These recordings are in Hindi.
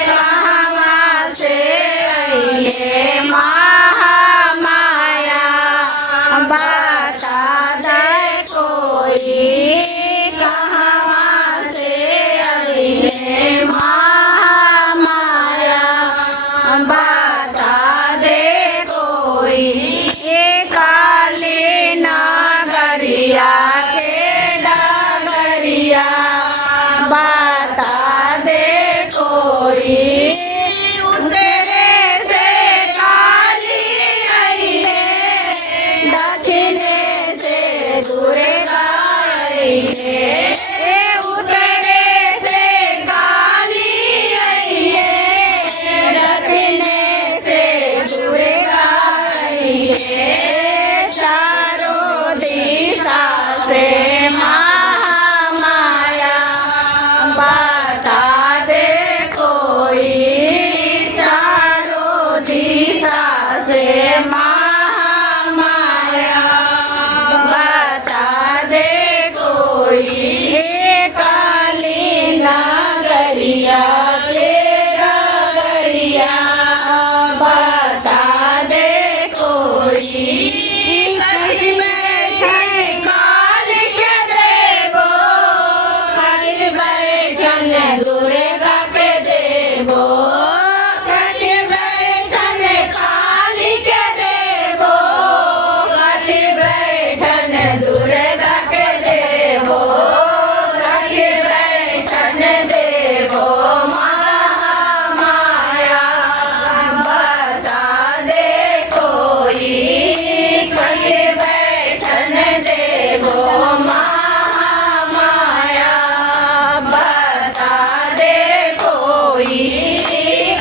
कहवा से अइले महामाया बता दे कोई कहवा से अइले महामाया बता दे कोई काली नगरिया के डगरिया बता दे कोई उतरे से काली अइले दक्षिणे से दुर्गा अइले उतरे से काली अइले दक्षिणे से दुर्गा अइले चारों दिशा से महामाया बता दे कोई चारों दिशा से महामाया बता दे कोई काली नगरिया के डगरिया बता दे कोई कहीं बैठे काली के देवो कहीं बैठन दुर्गा के देवो कहीं बैठन काली के देवो कहीं बैठन दुर्गा के देवो कहीं बैठन देवो महामाया बता दे कोई कहीं बैठन देवो महामाया बता दे कोई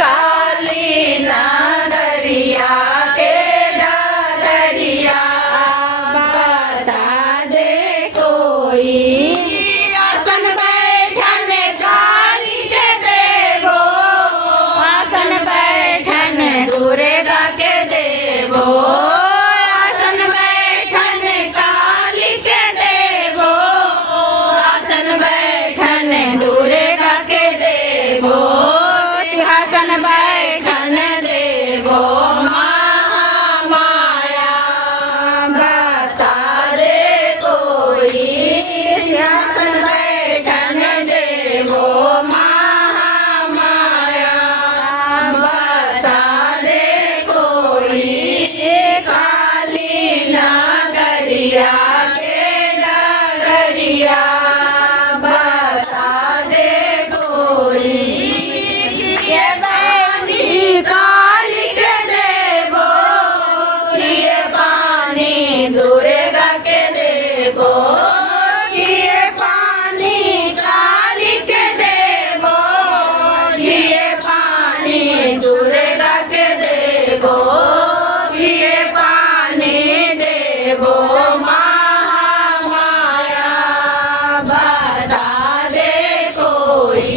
काली नगरिया के डगरिया बता दे कोई आसन बैठन काली के देवो आसन बैठन दुर्गा के देवो आसन बैठन काली के देवो आसन बैठन दुर्गा के देवो सिंहासन बैठन देवो महामाया बता दे कोई सिंहासन बैठन देवो महामाया बता दे कोई काली नगरिया के डगरिया बता दे कोई ये पानी काली के देवो ये पानी दुर्गा के देवो ये पानी काली के देवो ये पानी दुर्गा के देवो ये पानी देवो महामाया बता दे कोई